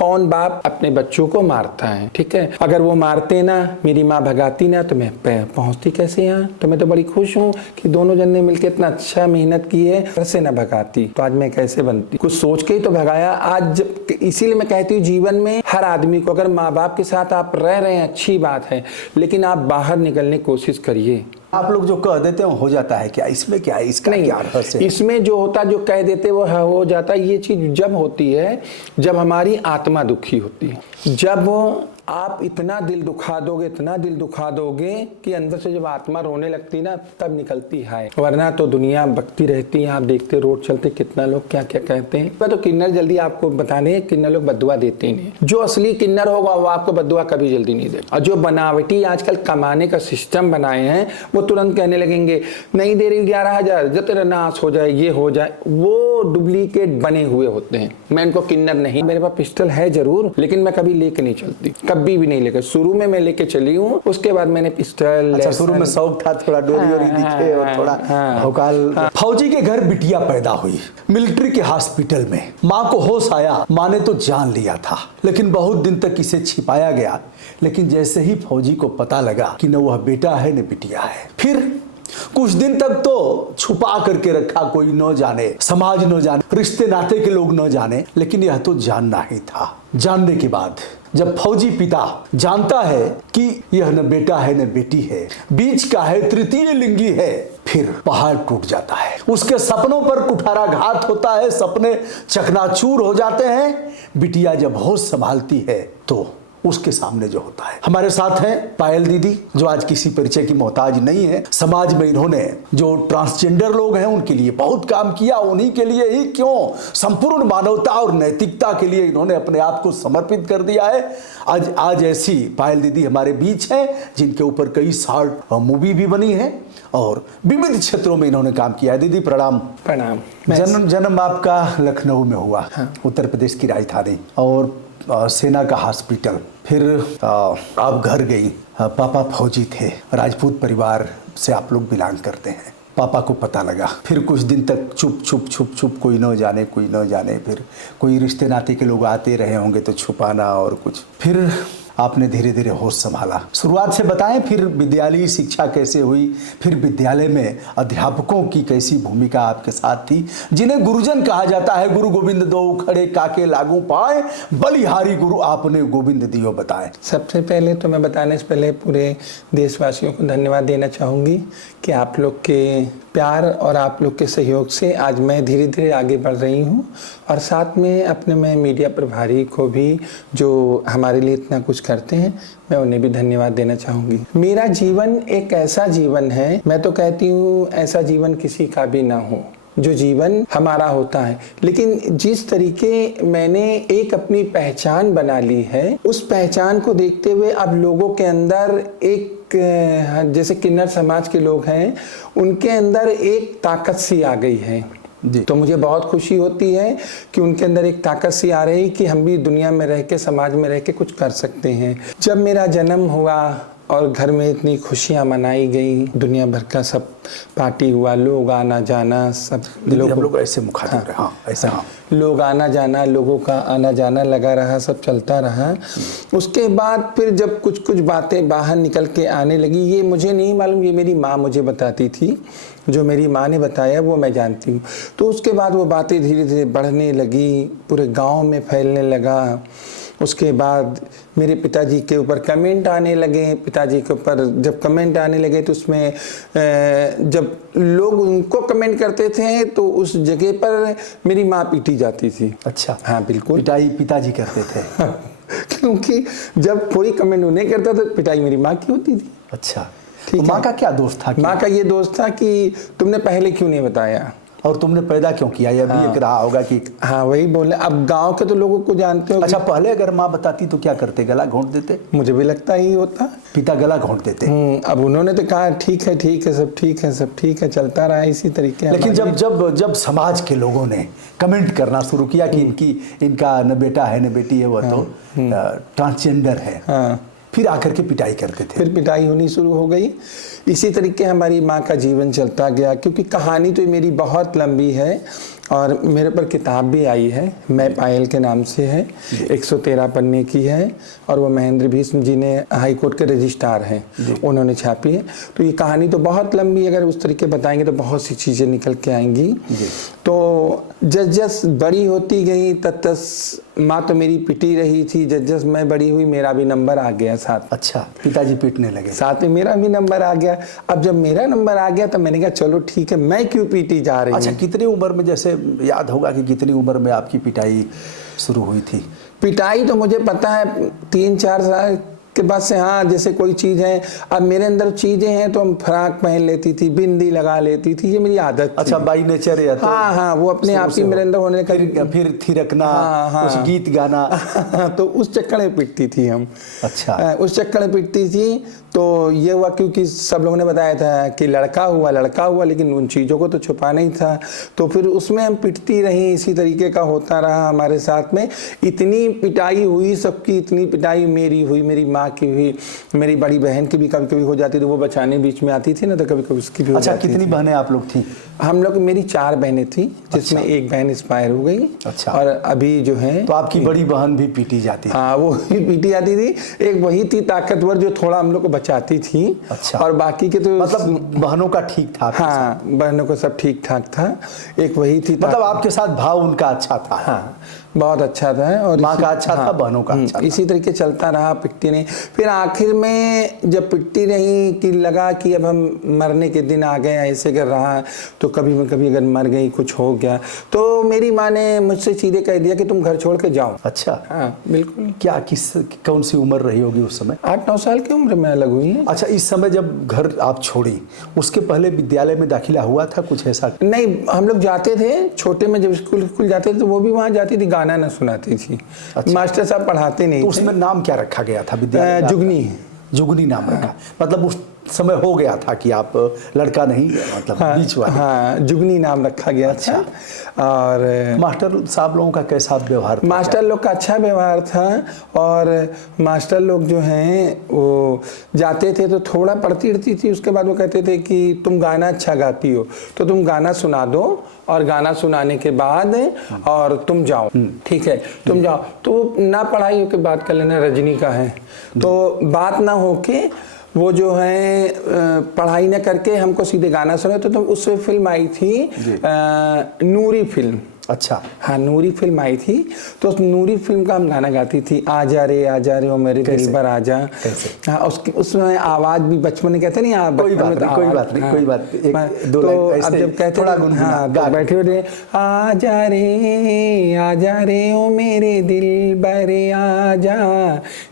कौन बाप अपने बच्चों को मारता है, ठीक है। अगर वो मारते ना, मेरी माँ भगाती ना, तो मैं पहुंचती कैसे यहाँ। तो मैं तो बड़ी खुश हूँ कि दोनों जन ने मिलकर इतना अच्छा मेहनत की है, कैसे ना भगाती तो आज मैं कैसे बनती। कुछ सोच के ही तो भगाया आज। इसीलिए मैं कहती हूँ जीवन में हर आदमी को, अगर माँ बाप के साथ आप रह रहे हैं अच्छी बात है, लेकिन आप बाहर निकलने की कोशिश करिए। आप लोग जो कह देते हैं हो जाता है क्या? इसमें क्या है, इसका नहीं, क्या रहस्य है? इसमें जो होता, जो कह देते वो हो जाता। ये चीज जब होती है जब हमारी आत्मा दुखी होती है, जब आप इतना दिल दुखा दोगे, इतना दिल दुखा दोगे कि अंदर से जब आत्मा रोने लगती ना, तब निकलती है। वरना तो दुनिया बकती रहती है। आप देखते रोड चलते कितना लोग क्या क्या कहते हैं। तो किन्नर जल्दी आपको बताने, किन्नर लोग बद्दुआ देते ही नहीं। जो असली किन्नर होगा वो आपको बद्दुआ कभी जल्दी नहीं देगा। और जो बनावटी आजकल कमाने का सिस्टम बनाए हैं, वो तुरंत कहने लगेंगे नहीं दे रही 11,000, जो तेरा नाश हो जाए, ये हो जाए। वो डुप्लीकेट बने हुए होते हैं। मैं इनको किन्नर नहीं, मेरे पास पिस्टल है जरूर, लेकिन मैं कभी लेके नहीं चलती, कभी भी नहीं लेकर। शुरू में मैं लेके चली हूँ, उसके बाद मैंने पिस्टल। अच्छा, शुरू में शौक था थोड़ा डोरी वोरी दिखे और थोड़ा भौकाल। फौजी के घर बिटिया पैदा हुई, मिलिट्री के हॉस्पिटल में। माँ को होश आया, माँ ने तो जान लिया था, लेकिन बहुत दिन तक इसे छिपाया गया। लेकिन जैसे ही फौजी को पता लगा कि न वह बेटा है न बिटिया है, फिर कुछ दिन तक तो छुपा करके रखा, कोई न जाने, समाज न जाने, रिश्ते नाते के लोग न जाने। लेकिन यह तो जानना ही था। जानने के बाद जब फौजी पिता जानता है कि यह न बेटा है न बेटी है, बीच का है, तृतीय लिंगी है, फिर पहाड़ टूट जाता है। उसके सपनों पर कुठाराघात होता है, सपने चकनाचूर हो जाते हैं। बिटिया जब होश संभालती है तो उसके सामने जो होता है। हमारे साथ हैं पायल दीदी, जो आज किसी परिचय की मोहताज नहीं है। समाज में इन्होंने जो ट्रांसजेंडर लोग हैं उनके लिए बहुत काम किया। उन्हीं के लिए ही क्यों, संपूर्ण मानवता और नैतिकता के लिए इन्होंने अपने आप को समर्पित कर दिया है। आज ऐसी पायल दीदी हमारे बीच हैं, जिनके ऊपर कई शॉर्ट मूवी भी बनी है और विविध क्षेत्रों में इन्होंने काम किया है। दीदी प्रणाम। प्रणाम। जन्म आपका लखनऊ में हुआ। हाँ। उत्तर प्रदेश की राजधानी, और सेना का हॉस्पिटल। फिर आप घर गई, पापा फौजी थे, राजपूत परिवार से आप लोग बिलोंग करते हैं। पापा को पता लगा, फिर कुछ दिन तक चुप चुप चुप चुप, कोई न जाने कोई न जाने। फिर कोई रिश्ते नाते के लोग आते रहे होंगे तो छुपाना और कुछ। फिर आपने धीरे धीरे होश संभाला। शुरुआत से बताएं, फिर विद्यालयी शिक्षा कैसे हुई, फिर विद्यालय में अध्यापकों की कैसी भूमिका आपके साथ थी, जिन्हें गुरुजन कहा जाता है। गुरु गोविंद दो खड़े काके लागू पाए, बलिहारी गुरु आपने गोविंद दियो बताए। सबसे पहले तो मैं बताने से पहले पूरे देशवासियों को धन्यवाद देना चाहूँगी कि आप लोग के प्यार और आप लोग के सहयोग से आज मैं धीरे धीरे आगे बढ़ रही हूँ। और साथ में अपने मैं मीडिया प्रभारी को भी, जो हमारे लिए इतना कुछ करते हैं, मैं उन्हें भी धन्यवाद देना चाहूँगी। मेरा जीवन एक ऐसा जीवन है, मैं तो कहती हूँ ऐसा जीवन किसी का भी ना हो जो जीवन हमारा होता है। लेकिन जिस तरीके मैंने एक अपनी पहचान बना ली है, उस पहचान को देखते हुए अब लोगों के अंदर एक, जैसे किन्नर समाज के लोग हैं, उनके अंदर एक ताकत सी आ गई है जी। तो मुझे बहुत खुशी होती है कि उनके अंदर एक ताकत सी आ रही कि हम भी दुनिया में रह के, समाज में रह के कुछ कर सकते हैं। जब मेरा जन्म हुआ और घर में इतनी खुशियां मनाई गई, दुनिया भर का सब पार्टी हुआ, लोग आना जाना, सब लोग ऐसे मुखातिब रहे। हाँ, ऐसा हाँ। लोग आना जाना, लोगों का आना जाना लगा रहा, सब चलता रहा। उसके बाद फिर जब कुछ कुछ बातें बाहर निकल के आने लगी, ये मुझे नहीं मालूम, ये मेरी माँ मुझे बताती थी। जो मेरी माँ ने बताया वो मैं जानती हूँ। तो उसके बाद वो बातें धीरे धीरे बढ़ने लगी, पूरे गाँव में फैलने लगा। उसके बाद मेरे पिताजी के ऊपर कमेंट आने लगे। पिताजी के ऊपर जब कमेंट आने लगे तो उसमें जब लोग उनको कमेंट करते थे तो उस जगह पर मेरी माँ पीटी जाती थी। अच्छा। हाँ बिल्कुल, पिताजी करते थे। क्योंकि जब कोई कमेंट उन्हें करता तो पिटाई मेरी माँ की होती थी। अच्छा, ठीक है। माँ का क्या दोस्त था? माँ का ये दोस्त था कि तुमने पहले क्यों नहीं बताया और तुमने पैदा क्यों किया। यह भी एक रहा होगा कि हाँ वही बोले। अब गांव के तो लोगों को जानते हो। अच्छा, पहले अगर माँ बताती तो क्या करते, गला घोंट देते? मुझे भी लगता ही होता, पिता गला घोंट देते। अब उन्होंने तो कहा ठीक है ठीक है, सब ठीक है, सब ठीक है, चलता रहा इसी तरीके। लेकिन जब समाज के लोगों ने कमेंट करना शुरू किया कि इनका न बेटा है न बेटी है, वह तो ट्रांसजेंडर है, फिर आकर के पिटाई करते थे। फिर पिटाई होनी शुरू हो गई। इसी तरीके हमारी माँ का जीवन चलता गया, क्योंकि कहानी तो मेरी बहुत लंबी है और मेरे पर किताब भी आई है, मैं पायल के नाम से है, 113 पन्ने की है और वो महेंद्र भीष्म जी ने हाई कोर्ट के रजिस्ट्रार हैं, उन्होंने छापी है। तो ये कहानी तो बहुत लंबी, अगर उस तरीके बताएंगे तो बहुत सी चीज़ें निकल के आएंगी। तो जस जस बड़ी होती गई तस माँ तो मेरी पिटी रही थी, जस जस मैं बड़ी हुई मेरा भी नंबर आ गया साथ। अच्छा, पिताजी पीटने लगे, साथ में मेरा भी नंबर आ गया। अब जब मेरा नंबर आ गया तो मैंने कहा चलो ठीक है, मैं क्यों पीटी जा रही हूँ। अच्छा, कितनी उम्र में, जैसे याद होगा कि कितनी उम्र में आपकी पिटाई शुरू हुई थी? पिटाई तो मुझे पता है 3-4 साल के बाद से। हाँ, जैसे कोई चीज़ है, अब मेरे अंदर चीज़ें हैं तो हम फ्राक पहन लेती थी, बिंदी लगा लेती थी, ये मेरी आदत थी। अच्छा, बाई नेचर है तो हाँ, वो अपने आप ही मेरे अंदर होने का। फिर थिरकना, कुछ गीत गाना तो उस चक्कर में पिटती थी हम। अच्छा, उस चक्कर में पिटती थी। तो ये हुआ क्योंकि सब लोगों ने बताया था कि लड़का हुआ, लेकिन उन चीज़ों को तो छुपा नहीं था। तो फिर उसमें हम पिटती रही, इसी तरीके का होता रहा हमारे साथ में। इतनी पिटाई हुई सबकी, इतनी पिटाई मेरी हुई, मेरी माँ की हुई, मेरी बड़ी बहन की भी कभी कभी हो जाती थी, वो बचाने बीच में आती थी ना, तो कभी कभी उसकी भी हो जाती थी। कितनी बहनें आप लोग थी? हम लोग, मेरी 4 बहनें थी, जिसमें एक बहन एक्सपायर हो गई। अच्छा, और अभी जो है तो आपकी बड़ी बहन भी पीटी जाती थी? हाँ, वो भी पीटी जाती थी। एक वही थी ताकतवर जो थोड़ा हम लोग को बचाती थी। अच्छा, और बाकी के तो मतलब बहनों का ठीक ठाक? हाँ, बहनों को सब ठीक ठाक था। एक वही थी, मतलब आपके साथ भाव उनका अच्छा था? हाँ, बहुत अच्छा था। और माँ का अच्छा था, बहनों का अच्छा था। इसी तरीके चलता रहा, पिटती नहीं। फिर आखिर में जब पिटती रही कि लगा कि अब हम मरने के दिन आ गए, ऐसे कर रहा तो कभी अगर मर गई, कुछ हो गया, तो मेरी माँ ने मुझसे सीधे कह दिया कि तुम घर छोड़ के जाओ। अच्छा, हाँ बिल्कुल। क्या कौन सी उम्र रही होगी उस समय? 8-9 साल की उम्र में अलग हुई है। अच्छा, इस समय जब घर आप छोड़ी, उसके पहले विद्यालय में दाखिला हुआ था कुछ ऐसा? नहीं, हम लोग जाते थे छोटे में, जब स्कूल जाते थे तो वो भी वहाँ जाती थी, गाना ना सुनाती थी। अच्छा। मास्टर साहब पढ़ाते नहीं तो थे। उसमें नाम क्या रखा गया था विद्यालय? जुगनी नाम रखा। मतलब उस समय हो गया था कि आप लड़का नहीं, मतलब बीच वाले। हाँ, जुगनी नाम रखा गया। अच्छा। था। और मास्टर साहब लोगों का कैसा व्यवहार था? मास्टर लोग का अच्छा व्यवहार था। और मास्टर लोग जो हैं वो जाते थे तो थोड़ा पढ़ती रहती थी, उसके बाद वो कहते थे कि तुम गाना अच्छा गाती हो तो तुम गाना सुना दो, और गाना सुनाने के बाद और तुम जाओ, ठीक है, तुम जाओ। तो ना पढ़ाई के बात कर लेना, रजनी का है, तो बात ना होके वो जो है पढ़ाई न करके हमको सीधे गाना सुने। तो उससे फिल्म आई थी नूरी फिल्म। अच्छा, हाँ, नूरी फिल्म आई थी, तो उस नूरी फिल्म का हम गाना गाती थी, आजा रे ओ मेरे दिल पर आजा। हाँ, उसमें आवाज भी बचपन में कहते नहीं, कोई बात नहीं, तो अब जब कहते हाँ, तो बैठे हुए आजा रे ओ मेरे दिल पर आजा,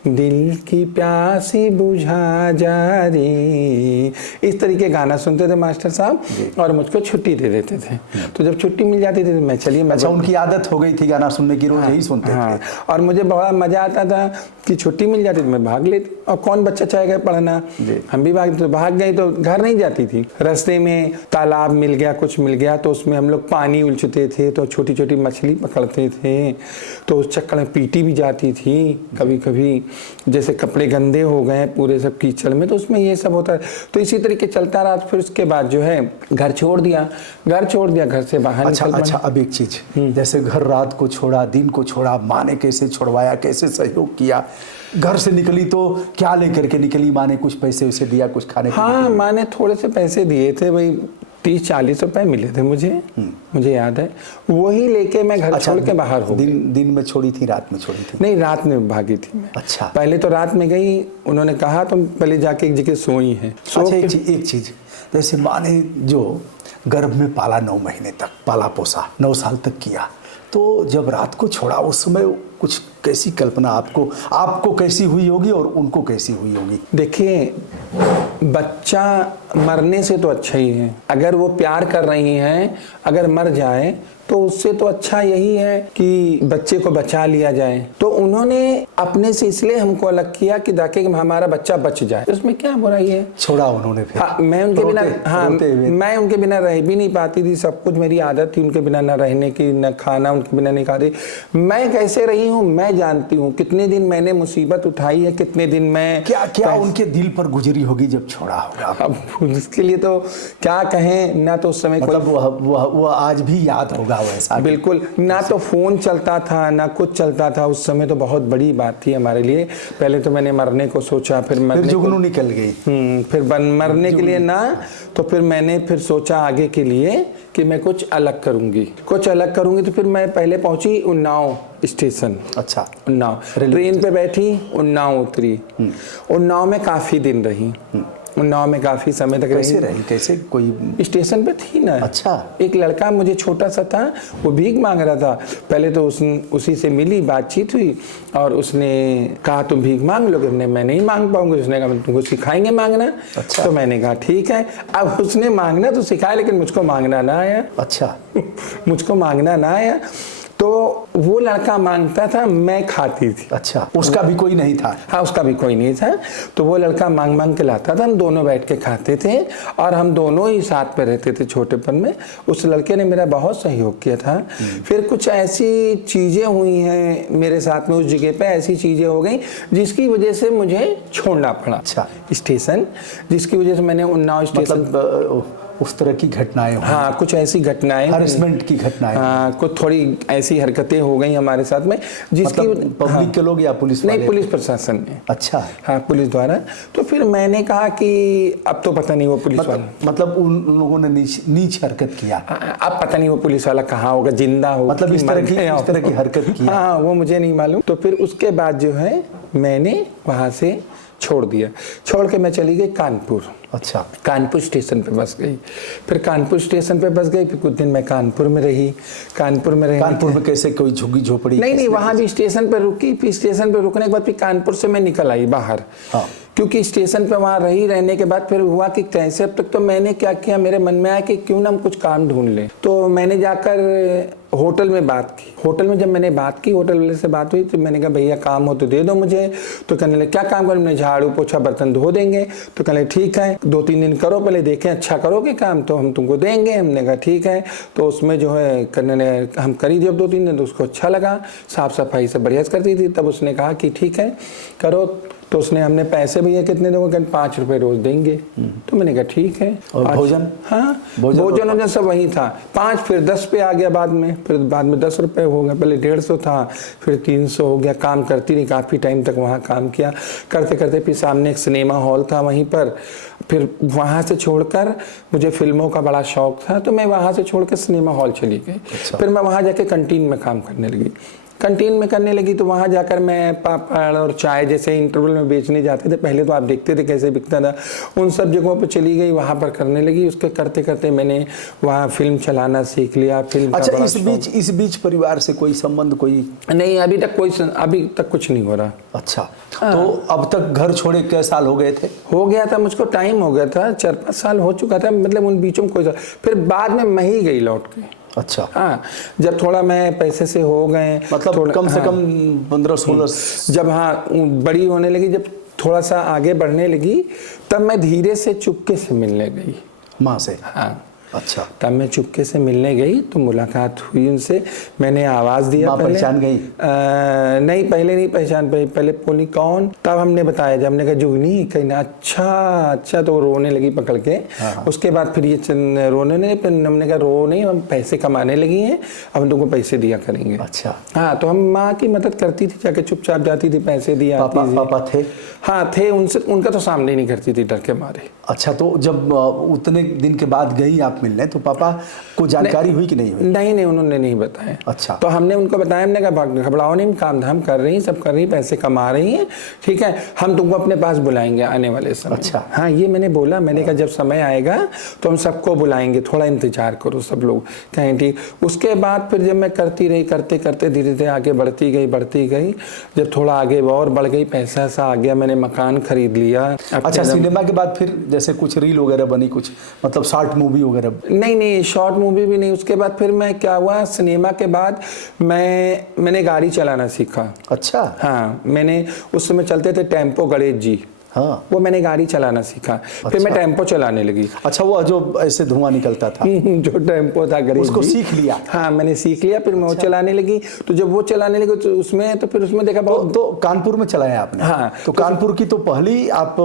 दिल की प्यासी बुझा जा रे, इस तरीके गाना सुनते थे मास्टर साहब, और मुझको छुट्टी दे देते थे। तो जब छुट्टी मिल जाती थी तो मैं चलिए। अच्छा, उनकी आदत हो गई थी गाना सुनने की, रोज यही सुनते थे। और मुझे बड़ा मजा आता था कि छुट्टी मिल जाती तो मैं भाग लेती। और कौन बच्चा चाहेगा पढ़ना, हम भी भाग गए। तो घर नहीं जाती थी, रास्ते में तालाब मिल गया, कुछ मिल गया, तो उसमें हम लोग पानी उलझते थे, तो छोटी छोटी मछली पकड़ते थे। तो उस चक्कर में पीटी भी जाती थी कभी कभी, जैसे कपड़े गंदे हो गए पूरे सब कीचड़ में, तो उसमें ये सब होता है। तो इसी तरीके चलता रहा। फिर उसके बाद जो है घर छोड़ दिया, घर से बाहर। अच्छा, अब एक चीज, जैसे घर रात को छोड़ा, दिन को छोड़ा, माँ ने कैसे छुड़वाया, कैसे सहयोग किया? घर से निकली तो क्या लेकर के निकली? माँ ने कुछ पैसे उसे दिया, कुछ खाने? हाँ, माँ ने थोड़े से पैसे दिए थे, भाई 30-40 रुपए मिले थे मुझे याद है। वही लेके मैं घर छोड़ के बाहर हो। दिन में छोड़ी थी, रात में छोड़ी थी? नहीं, रात में भागी थी मैं। अच्छा, पहले तो रात में गई, उन्होंने कहा तुम पहले जाके एक जगह सोई है। अच्छा, एक चीज, जैसे माँ ने जो गर्भ में पाला, 9 महीने तक पाला पोसा, 9 साल तक किया, तो जब रात को छोड़ा उस समय कुछ कैसी कल्पना आपको कैसी हुई होगी और उनको कैसी हुई होगी? देखिए, बच्चा मरने से तो अच्छा ही है। अगर वो प्यार कर रही हैं, अगर मर जाए तो उससे तो अच्छा यही है कि बच्चे को बचा लिया जाए। तो उन्होंने अपने से इसलिए हमको अलग किया कि ताकि हमारा बच्चा बच जाए। उसमें क्या बुराई है? छोड़ा उन्होंने फिर? हाँ, मैं उनके बिना, हाँ, मैं उनके बिना रह भी नहीं पाती थी। सब कुछ मेरी आदत थी उनके बिना न रहने की, न खाना उनके बिना नहीं खाती। मैं कैसे रही हूँ मैं जानती हूँ, कितने दिन मैंने मुसीबत उठाई है, कितने दिन मैं क्या उनके दिल पर गुजरी होगी जब छोड़ा होगा? अब उसके लिए तो क्या कहें ना, तो उस समय मतलब वो आज भी याद होगा। वैसा। बिल्कुल, ना तो फोन चलता था ना कुछ चलता था उस समय, तो बहुत बड़ी बात थी हमारे लिए। पहले तो मैंने मरने को सोचा, फिर जुगनू निकल गई। फिर मरने के लिए ना, तो फिर मैंने फिर सोचा आगे के लिए कि मैं कुछ अलग करूंगी, तो फिर मैं पहले पहुंची उन्नाव स्टेशन। अच्छा। उन्नाव ट्रेन पे बैठी, उन्नाव उतरी, उन्नाव में काफी दिन रही, उन्नाव में काफी समय तक रही। कैसे कोई स्टेशन पे थी ना। अच्छा। एक लड़का मुझे छोटा सा था, वो भीख मांग रहा था। पहले तो उसी से मिली, बातचीत हुई और उसने कहा तुम भीख मांग लोगे? मैं नहीं मांग पाऊंगी। उसने कहा तुमको सिखाएंगे मांगना। अच्छा। तो मैंने कहा ठीक है। अब उसने मांगना तो सिखाया, लेकिन मुझको मांगना ना आया। अच्छा। मुझको मांगना ना आया, तो वो लड़का मांगता था, मैं खाती थी। अच्छा, उसका भी कोई नहीं था? हाँ, उसका भी कोई नहीं था। तो वो लड़का मांग मांग के लाता था, हम दोनों बैठ के खाते थे और हम दोनों ही साथ पे रहते थे छोटेपन में। उस लड़के ने मेरा बहुत सहयोग किया था। फिर कुछ ऐसी चीजें हुई हैं मेरे साथ में, उस जगह पे ऐसी चीजें हो गई जिसकी वजह से मुझे छोड़ना पड़ा। अच्छा। स्टेशन, जिसकी वजह से मैंने उन्नाव स्टेशन, मतलब उस तरह की घटनाएं, हाँ कुछ ऐसी घटनाएं, हरेसमेंट की घटनाएं, हाँ कुछ थोड़ी ऐसी हरकतें हो गई हमारे साथ में, जिसकी मतलब पब्लिक के लोग या पुलिस वाले? नहीं, पुलिस प्रशासन ने। अच्छा। हाँ, पुलिस द्वारा। तो फिर मैंने कहा कि अब तो पता नहीं वो पुलिस वाला, मतलब उन लोगों ने नीच हरकत किया। अब पता नहीं वो पुलिस वाला कहाँ होगा, जिंदा होगा, मतलब इस तरह की हरकत की। हाँ, वो मुझे नहीं मालूम। तो फिर उसके बाद जो है मैंने वहां से छोड़ दिया, छोड़ के मैं चली गई कानपुर। अच्छा। कानपुर स्टेशन पे बस गई, फिर कानपुर स्टेशन पे बस गई, फिर कुछ दिन मैं कानपुर में रही। कानपुर में कैसे, कोई झुग्गी झोपड़ी? नहीं, वहां भी स्टेशन पे रुकी, फिर स्टेशन पे रुकने के बाद फिर कानपुर से मैं निकल आई बाहर। हाँ। क्योंकि स्टेशन पे वहां रहने के बाद फिर हुआ कि कैसे, अब तक तो मैंने क्या किया, मेरे मन में आया कि क्यों ना हम कुछ काम ढूंढ लें। तो मैंने जाकर होटल में बात की। होटल में जब मैंने बात की, होटल वाले से बात हुई, तो मैंने कहा भैया काम हो तो दे दो मुझे। तो कहने लगे क्या काम करूं? झाड़ू पोछा बर्तन धो देंगे। तो कहने ठीक है, 2-3 दिन करो, पहले देखें अच्छा करोगे काम तो हम तुमको देंगे। हमने कहा ठीक है। तो उसमें जो है करने हम करी जब 2-3 दिन, तो उसको अच्छा लगा, साफ सफाई से बढ़िया करती थी। तब उसने कहा कि ठीक है करो। तो उसने, हमने पैसे भैया कितने दोगे? 5 रुपए रोज देंगे। तो मैंने कहा ठीक है। और भोजन? हाँ, भोजन सब वही था। 5, फिर 10 पे आ गया बाद में, फिर बाद में 10 रुपए हो गए। पहले 150 था, फिर 300 हो गया। काम करती रही, काफी टाइम तक वहाँ काम किया। करते करते फिर सामने एक सिनेमा हॉल था वहीं पर, फिर वहाँ से छोड़कर, मुझे फिल्मों का बड़ा शौक था, तो मैं वहाँ से छोड़कर सिनेमा हॉल चली गई। अच्छा। फिर मैं वहाँ जाके कैंटीन में काम करने लगी। कैंटीन में करने लगी तो वहाँ जाकर मैं पापड़ और चाय जैसे इंटरवल में बेचने जाते थे। पहले तो आप देखते थे कैसे बिकता था, उन सब जगहों पर चली गई, वहाँ पर करने लगी। उसके करते करते मैंने वहाँ फिल्म चलाना सीख लिया। फिल्म अच्छा, इस बीच परिवार से कोई संबंध? कोई नहीं, अभी तक कुछ नहीं हो रहा। अच्छा। तो अब तक घर छोड़े क्या साल हो गए थे? हो गया था, मुझको टाइम हो गया था, 4-5 साल हो चुका था, मतलब उन बीचों में कोई साल। फिर बाद में मैं ही गई लौट के। अच्छा। हाँ, जब थोड़ा मैं पैसे से हो गए, मतलब कम से कम 15-16, जब हाँ बड़ी होने लगी, जब थोड़ा सा आगे बढ़ने लगी, तब मैं धीरे से चुपके से मिलने गई माँ से। हाँ। अच्छा। तब मैं चुपके से मिलने गई, तो मुलाकात हुई उनसे। मैंने आवाज दिया। माँ पहचान गई? नहीं, पहले नहीं पहचान पाई। पहले बोली कौन? तब हमने बताया, जब हमने कहा जुगनी, कहीं अच्छा, तो रोने लगी पकड़ के। हाँ। उसके बाद फिर ये रोने नहीं, फिर हमने कहा रो नहीं, हम पैसे कमाने लगी हैं, अब हम तुमको पैसे दिया करेंगे। अच्छा। हाँ, तो हम माँ की मदद करती थी, जाके चुपचाप जाती थी, पैसे दिया। पापा थे? हाँ थे, उनका तो सामने नहीं करती थी, डर के मारे। अच्छा। तो जब उतने दिन के बाद गई आप मिलने, तो पापा को जानकारी हुई कि नहीं हुई? नहीं, उन्होंने नहीं बताया। अच्छा। तो हमने उनको बताया, हमने कहा घबराओ नहीं, काम धाम कर रही हैं, सब कर रही हैं, पैसे कमा रही हैं, ठीक है, हम तुमको अपने पास बुलाएंगे आने वाले समय। अच्छा। हाँ, ये मैंने बोला। मैंने कहा जब समय आएगा तो हम सबको बुलाएंगे, थोड़ा इंतजार करो सब लोग। कहें ठीक। उसके बाद फिर जब मैं करती रही, करते करते धीरे धीरे आगे बढ़ती गई। जब थोड़ा आगे और बढ़ गई, पैसा सा आ गया, मैंने मकान खरीद लिया। अच्छा, सिनेमा के बाद फिर जैसे कुछ रील वगैरह बनी, कुछ मतलब शॉर्ट मूवी वगैरह? नहीं, शॉर्ट मूवी भी नहीं। उसके बाद फिर मैं, क्या हुआ, सिनेमा के बाद मैंने गाड़ी चलाना सीखा। अच्छा। हाँ, मैंने उस समय चलते थे टेम्पो गणेश जी। हाँ। वो मैंने गाड़ी चलाना सीखा। फिर मैं टेम्पो चलाने लगी। अच्छा, वो जो ऐसे धुआं निकलता था जो टेम्पो था गरीब उसको सीख लिया? हाँ, मैंने सीख लिया। फिर मैं वो चलाने लगी। तो जब वो चलाने लगी तो उसमें देखा बहुत। तो कानपुर में चलाया आपने? हाँ। तो कानपुर की तो पहली आप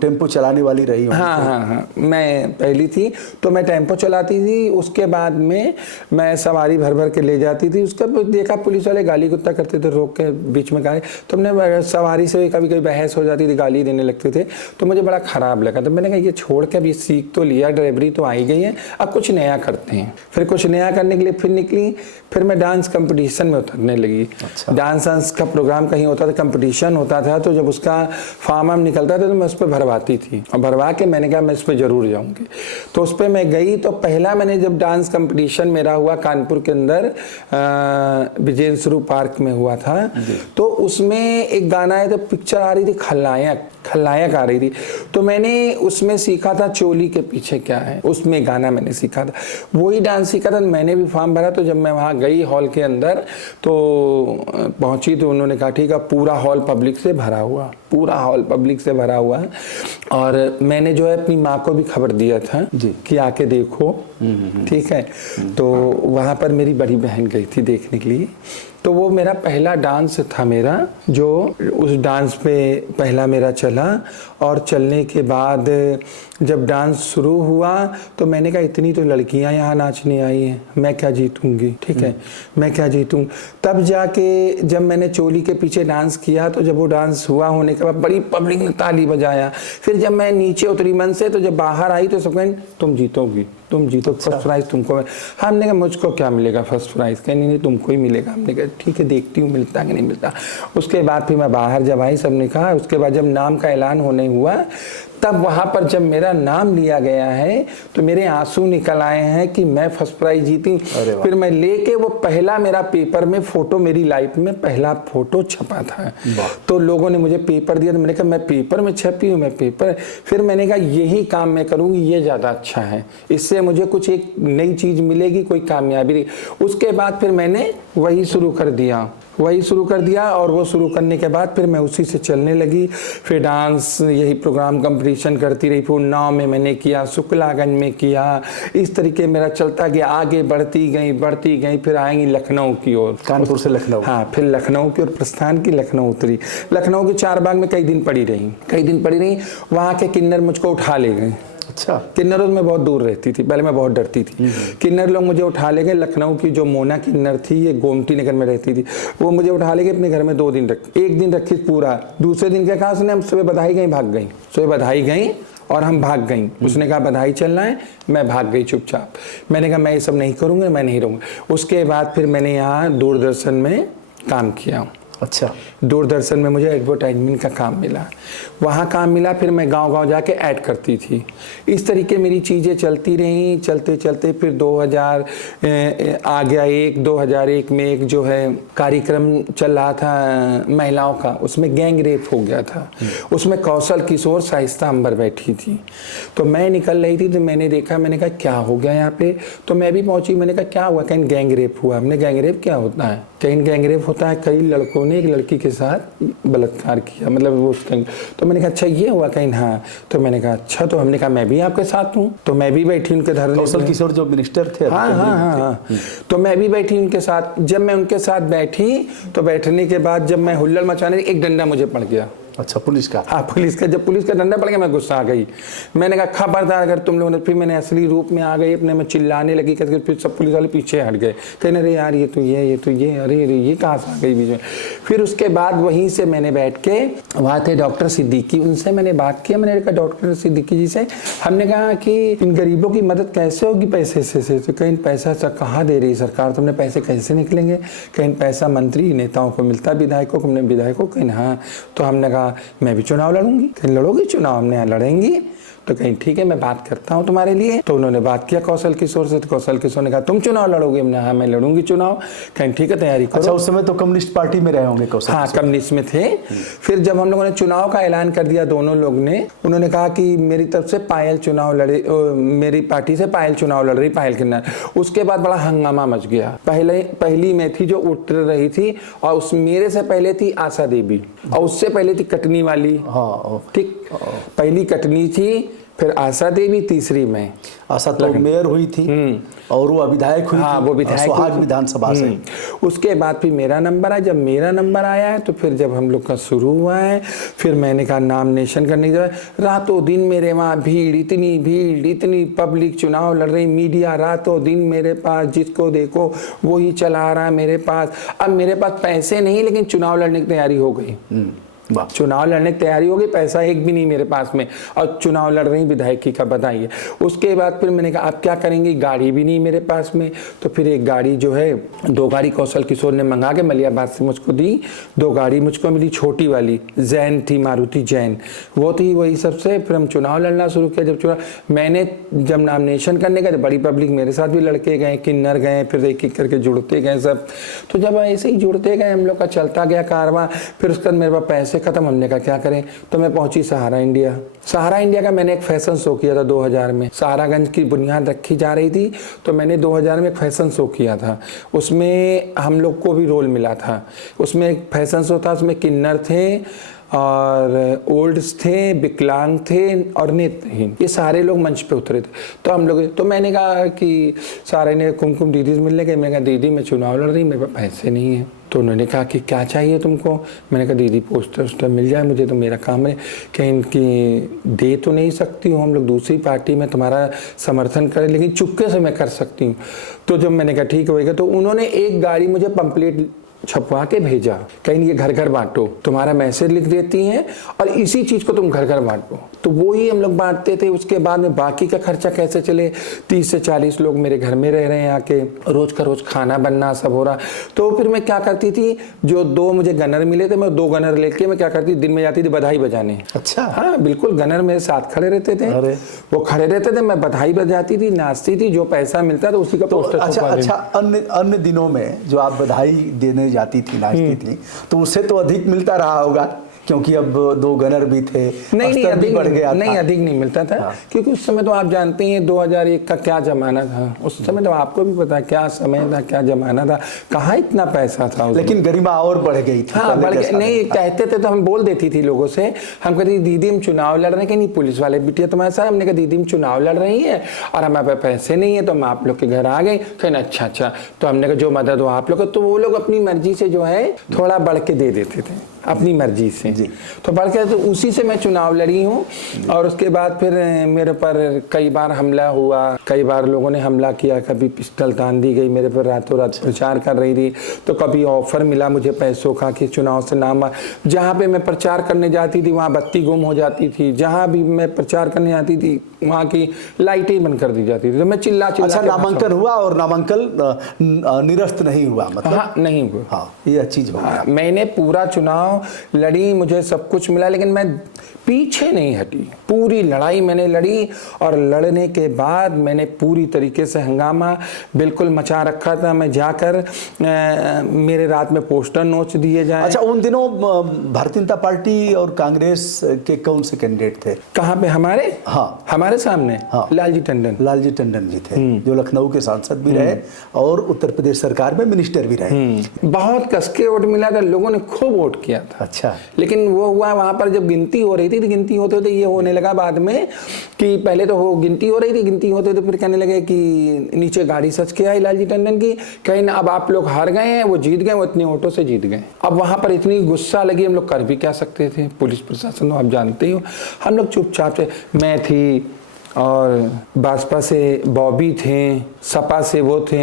टेम्पो चलाने वाली रही हो? हाँ, मैं पहली थी। तो मैं टेम्पो चलाती थी। उसके बाद में मैं सवारी भर भर के ले जाती थी। उसका देखा पुलिस वाले गाली गुत्ता करते थे, रोक के बीच में गाड़ी। तो हमने सवारी से कभी कभी बहस हो जाती थी, गाली देने लगते थे। तो मुझे बड़ा खराब लगा। तो मैंने कहा ये छोड़ के अभी सीख तो लिया, ड्राइवरी तो आई गई है, अब कुछ नया करते हैं। फिर कुछ नया करने के लिए फिर निकली। फिर मैं डांस कंपटीशन में उतरने लगी। अच्छा। डांस का प्रोग्राम कहीं होता था, कंपटीशन होता था। तो जब उसका फॉर्म निकलता था तो मैं उस पर भरवाती थी, और भरवा के मैंने कहा मैं इस पर जरूर जाऊंगी। तो उस पर मैं गई। तो पहला मैंने जब डांस कंपटीशन मेरा हुआ कानपुर के अंदर विजय स्वरूप पार्क में हुआ था। तो उसमें एक गाना है, तो पिक्चर आ रही थी खलनायक आ रही थी। तो मैंने उसमें सीखा था चोली के पीछे क्या है, उसमें गाना मैंने सीखा था, वही डांस सीखा था। मैंने भी फॉर्म भरा। तो जब मैं वहाँ गई हॉल के अंदर तो पहुंची, तो उन्होंने कहा ठीक है, पूरा हॉल पब्लिक से भरा हुआ, पूरा हॉल पब्लिक से भरा हुआ है। और मैंने जो है अपनी माँ को भी खबर दिया था कि आके देखो, ठीक है। तो वहाँ पर मेरी बड़ी बहन गई थी देखने के लिए। तो वो मेरा पहला डांस था मेरा, जो उस डांस पे पहला मेरा चला। और चलने के बाद जब डांस शुरू हुआ तो मैंने कहा इतनी तो लड़कियां यहाँ नाचने आई हैं, मैं क्या जीतूंगी, ठीक है, मैं क्या जीतूं। तब जाके जब मैंने चोली के पीछे डांस किया, तो जब वो डांस हुआ होने के बाद बड़ी पब्लिक ने ताली बजाया। फिर जब मैं नीचे उतरी मन से, तो जब बाहर आई तो सब कहें तुम जीतोगी, तुम जीतो, फर्स्ट प्राइज तुमको। हमने कहा मुझको क्या मिलेगा फर्स्ट प्राइज? कहीं नहीं, तुमको ही मिलेगा। हमने कहा ठीक है, देखती हूँ मिलता कि नहीं मिलता। उसके बाद फिर मैं बाहर जब आई, सबने कहा। उसके बाद जब नाम का ऐलान होने हुआ, तब वहाँ पर जब मेरा नाम लिया गया है तो मेरे आंसू निकल आए हैं कि मैं फर्स्ट प्राइज जीती। फिर मैं लेके वो पहला मेरा पेपर में फोटो, मेरी लाइफ में पहला फोटो छपा था। तो लोगों ने मुझे पेपर दिया। तो मैंने कहा मैं पेपर में छपी हूँ, मैं पेपर। फिर मैंने कहा यही काम मैं करूँगी, ये ज़्यादा अच्छा है, इससे मुझे कुछ एक नई चीज़ मिलेगी, कोई कामयाबी। उसके बाद फिर मैंने वही शुरू कर दिया। और वो शुरू करने के बाद फिर मैं उसी से चलने लगी। फिर डांस यही प्रोग्राम कंपटीशन करती रही। फिर उन्नाव में मैंने किया, शुक्लागंज में किया। इस तरीके मेरा चलता गया, आगे बढ़ती गई। फिर आएंगी लखनऊ की ओर, कानपुर से लखनऊ। हाँ, फिर लखनऊ की ओर प्रस्थान की, लखनऊ उतरी। लखनऊ के चारबाग में कई दिन पड़ी रही। वहाँ के किन्नर मुझको उठा ले गए। अच्छा। किन्नरों में बहुत दूर रहती थी, पहले मैं बहुत डरती थी। किन्नर लोग मुझे उठा ले गए। लखनऊ की जो मोना किन्नर थी, ये गोमती नगर में रहती थी, वो मुझे उठा ले गए अपने घर में 2 दिन एक दिन रखी पूरा। दूसरे दिन क्या कहा उसने, हम सुबह बधाई गई और हम भाग गई। उसने कहा बधाई चलना है, मैं भाग गई चुपचाप। मैंने कहा मैं ये सब नहीं करूँगा, मैं नहीं रहूँगा। उसके बाद फिर मैंने यहाँ दूरदर्शन में काम किया। अच्छा। दूरदर्शन में मुझे एडवर्टाइजमेंट का काम मिला, वहाँ काम मिला। फिर मैं गांव-गांव जाके ऐड करती थी। इस तरीके मेरी चीज़ें चलती रहीं। चलते फिर 2000 आ गया 2001 में एक जो है कार्यक्रम चल रहा था महिलाओं का, उसमें गैंग रेप हो गया था। उसमें कौशल किशोर, शाइस्ता अंबर बैठी थी। तो मैं निकल रही थी, तो मैंने देखा, मैंने कहा क्या हो गया यहाँ पे। तो मैं भी पहुंची, मैंने कहा क्या हुआ? कहीं गैंग रेप हुआ। हमने गैंग रेप क्या होता है? कहीं गैंग रेप होता है, कई लड़कों ने एक लड़की के साथ बलात्कार किया, मतलब वो उसका। तो मैंने कहा अच्छा ये हुआ कहीं? हाँ। तो मैंने कहा अच्छा। तो हमने कहा मैं भी आपके साथ हूँ। तो मैं भी बैठी उनके धरने। कौशल किशोर जो मिनिस्टर थे। हाँ। तो मैं भी बैठी उनके साथ। जब मैं उनके साथ बैठी, तो बैठने के बाद जब मैं हुल्लड़ मचाने, एक डंडा मुझे पड़ गया। अच्छा, पुलिस का? हाँ, पुलिस का। जब पुलिस का डंडा पड़ गया, मैं गुस्सा आ गई। मैंने कहा खबरदार अगर तुम लोगों ने। फिर मैंने असली रूप में आ गई अपने में, चिल्लाने लगी। फिर सब पुलिस वाले पीछे हट गए, कहने अरे यार ये तो ये, अरे ये कहाँ से आ गई बीच में। फिर उसके बाद वहीं से मैंने बैठ के, वहाँ थे डॉक्टर सिद्दीकी, उनसे मैंने बात किया। मैंने कहा डॉक्टर सिद्दीकी जी से हमने कहा कि इन गरीबों की मदद कैसे होगी पैसे से? तो कहीं पैसा कहाँ दे रही सरकार, तुमने पैसे कैसे निकलेंगे? कहीं पैसा मंत्री नेताओं को मिलता, विधायकों को, हमने विधायकों कहीं। हाँ। तो हमने कहा मैं भी चुनाव लड़ूंगी। कहीं लड़ोगी चुनाव? हमने यहाँ लड़ेंगी। तो कहीं ठीक है मैं बात करता हूँ तुम्हारे लिए। तो उन्होंने बात किया कौशल किशोर से, तो कौशल किशोर ने कहा तुम चुनाव लड़ोगे? हमने हाँ मैं लड़ूंगी चुनाव। कहीं ठीक है तैयारी करो। अच्छा, उस समय तो कम्युनिस्ट पार्टी में रहे होंगे कौशल? हाँ कम्युनिस्ट में थे। फिर जब हम लोगों ने चुनाव का ऐलान कर दिया दोनों लोग ने, उन्होंने कहा कि मेरी तरफ से पायल चुनाव लड़े, मेरी पार्टी से पायल चुनाव लड़ रही, पायल किन्नर। उसके बाद बड़ा हंगामा मच गया। पहली मैं थी जो उतर रही थी, और उस मेरे से पहले थी आशा देवी, और उससे पहले थी कटनी वाली। हाँ ठीक, पहली कटनी थी, फिर आशा देवी, तीसरी मैं। आशा तो मेयर हुई थी और वो विधायक हुई। हाँ, थी, वो विधायक सुहाग विधानसभा से। उसके बाद फिर मेरा नंबर आया। जब मेरा नंबर आया है तो फिर जब हम लोग का शुरू हुआ है, फिर मैंने कहा नामिनेशन करने के बाद रातों दिन मेरे वहाँ भीड़, इतनी पब्लिक चुनाव लड़ रही, मीडिया रातों दिन मेरे पास, जिसको देखो वही चला रहा है मेरे पास। अब मेरे पास पैसे नहीं, लेकिन चुनाव लड़ने की तैयारी हो गई। चुनाव लड़ने की तैयारी हो गई, पैसा एक भी नहीं मेरे पास में, और चुनाव लड़ रही विधायकी का बताइए। उसके बाद फिर मैंने कहा आप क्या करेंगे, गाड़ी भी नहीं मेरे पास में। तो फिर एक गाड़ी जो है, 2 गाड़ी कौशल किशोर ने मंगा के मलियाबाद से मुझको दी। 2 गाड़ी मुझको मिली, छोटी वाली जैन थी, मारुति जैन वो थी। वही सबसे फिर हम चुनाव लड़ना शुरू किया। मैंने जब नामिनेशन करने का, बड़ी पब्लिक मेरे साथ भी लड़के गए, किन्नर गए, फिर एक एक करके जुड़ते गए सब। तो जब ऐसे ही जुड़ते गए हम लोग का चलता गया कारवां। फिर उसके बाद मेरे पास पैसे खत्म, हमने कहा क्या करें, तो मैं पहुंची सहारा इंडिया। सहारा इंडिया का मैंने एक फैशन शो किया था 2000 में। सहारागंज की बुनियाद रखी जा रही थी, तो मैंने 2000 में एक फैशन शो किया था। उसमें हम लोग को भी रोल मिला था। उसमें एक फैशन शो था, उसमें किन्नर थे और ओल्ड्स थे, विकलांग थे और नेत्रहीन, ये सारे लोग मंच पे उतरे थे। तो हम लोग, तो मैंने कहा कि सारे ने कुमकुम दीदी से मिलने गए। मैंने कहा दीदी मैं चुनाव लड़ रही, मेरे पास पैसे नहीं है। तो उन्होंने कहा कि क्या चाहिए तुमको? मैंने कहा दीदी पोस्टर वोस्टर मिल जाए मुझे, तो मेरा काम है। कहीं इनकी दे तो नहीं सकती हूँ, हम लोग दूसरी पार्टी में तुम्हारा समर्थन करें, लेकिन चुपके से मैं कर सकती हूँ। तो जब मैंने कहा ठीक होगा, तो उन्होंने एक गाड़ी मुझे पंपलेट छपवा के भेजा, कहीं ये घर घर बांटो, तुम्हारा मैसेज लिख देती हैं और इसी चीज को तुम घर घर बांटो। तो वो ही हम लोग बांटते थे। उसके बाद में बाकी का खर्चा कैसे चले, 30 से 40 लोग मेरे घर में रह रहे हैं आके, रोज का रोज खाना बनना सब हो रहा। तो फिर मैं क्या करती थी, जो 2 मुझे गनर मिले थे, मैं 2 गनर लेके मैं क्या करती, दिन में जाती थी बधाई बजाने। अच्छा, हाँ बिल्कुल, गनर मेरे साथ खड़े रहते थे। वो खड़े रहते थे, मैं बधाई बजाती थी, नाचती थी, जो पैसा मिलता था उसी का पोस्टर। अच्छा, अन्य दिनों में जो आप बधाई देने जाती थी, नाचती थी, तो उससे तो अधिक मिलता रहा होगा, क्योंकि अब 2 गनर भी थे। नहीं अधिक बढ़ गया, नहीं अधिक नहीं मिलता था। हाँ। क्योंकि उस समय तो आप जानते हैं 2001 का क्या जमाना था। उस समय तो आपको भी पता है क्या समय था, क्या जमाना था, कहाँ इतना पैसा था। लेकिन गरिमा और बढ़ गई थी। हाँ बढ़ गई। नहीं कहते थे तो हम बोल देती थी लोगों से, हम कहते दीदी हम चुनाव लड़ रहे हैं, नहीं पुलिस वाले बिटिया तुम्हारे साथ। हमने कहा दीदी हम चुनाव लड़ रही है और हमारे पास पैसे नहीं है, तो हम आप लोग के घर आ गए। कहना अच्छा। तो हमने कहा जो मदद हो आप लोग। तो वो लोग अपनी मर्जी से जो है थोड़ा बढ़ के दे देते थे, अपनी मर्जी से जी। तो बढ़ के तो उसी से मैं चुनाव लड़ी हूँ। और उसके बाद फिर मेरे पर कई बार हमला हुआ, कई बार लोगों ने हमला किया, कभी पिस्टल तान दी गई मेरे पर, रातों रात प्रचार कर रही थी। तो कभी ऑफर मिला मुझे पैसों का कि चुनाव से नाम, जहाँ पे मैं प्रचार करने जाती थी वहाँ बत्ती गुम हो जाती थी, जहाँ भी मैं प्रचार करने जाती थी वहाँ की लाइटें बंद कर दी जाती थी। तो मैं चिल्ला अच्छा, नामांकन हुआ और नामांकन निरस्त नहीं हुआ, मतलब? हाँ नहीं हुआ। हाँ, ये चीज मैंने पूरा चुनाव लड़ी, मुझे सब कुछ मिला, लेकिन मैं पीछे नहीं हटी। पूरी लड़ाई मैंने लड़ी और लड़ने के बाद मैंने पूरी तरीके से हंगामा बिल्कुल मचा रखा था। मैं जाकर मेरे रात में पोस्टर नोच दिए जाए। अच्छा, उन दिनों भारतीय जनता पार्टी और कांग्रेस के कौन से कैंडिडेट थे? कहाँ पे? हमारे? हाँ, हमारे सामने हाँ। लालजी टंडन जी थे, जो लखनऊ के सांसद भी रहे और उत्तर प्रदेश सरकार में मिनिस्टर भी रहे। बहुत कसके वोट मिला था, लोगों ने खूब वोट किया था। अच्छा, लेकिन वो हुआ वहां पर जब गिनती हो रही थी, तो गिनती होते होते ये होने लगा बाद में कि पहले तो वो गिनती हो रही थी, गिनती होते तो फिर कहने लगे कि नीचे गाड़ी सच के आई लालजी टंडन की, कहीं अब आप लोग हार गए हैं, वो जीत गए, वो इतने वोटों से जीत गए। अब वहां पर इतनी गुस्सा लगी, हम लोग कर भी क्या सकते थे, पुलिस प्रशासन तो आप जानते ही हो। हम लोग चुपचाप से, मैं थी और भाजपा से बॉबी थे, सपा से वो थे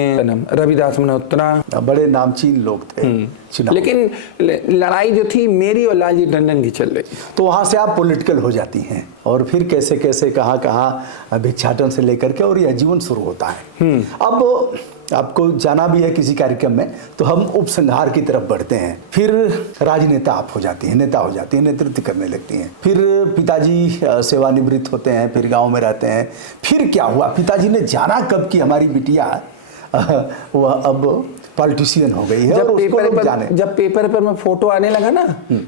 रविदास मल्होत्रा, बड़े नामचीन लोग थे। लेकिन लड़ाई जो थी मेरी और लालजी टंडन की चल रही। तो वहां से आप पॉलिटिकल हो जाती हैं और फिर कैसे कहाँ भिक्षाटन से लेकर के और यह जीवन शुरू होता है। अब आपको जाना भी है किसी कार्यक्रम में, तो हम उपसंहार की तरफ बढ़ते हैं। फिर राजनेता आप हो जाती हैं, नेता हो जाती हैं, नेतृत्व करने लगती हैं। फिर पिताजी सेवानिवृत्त होते हैं, फिर गांव में रहते हैं। फिर क्या हुआ? पिताजी ने जाना कब कि हमारी बिटिया वह अब पॉलिटिशियन हो गई है। जब पेपर पर मैं फोटो आने लगा ना,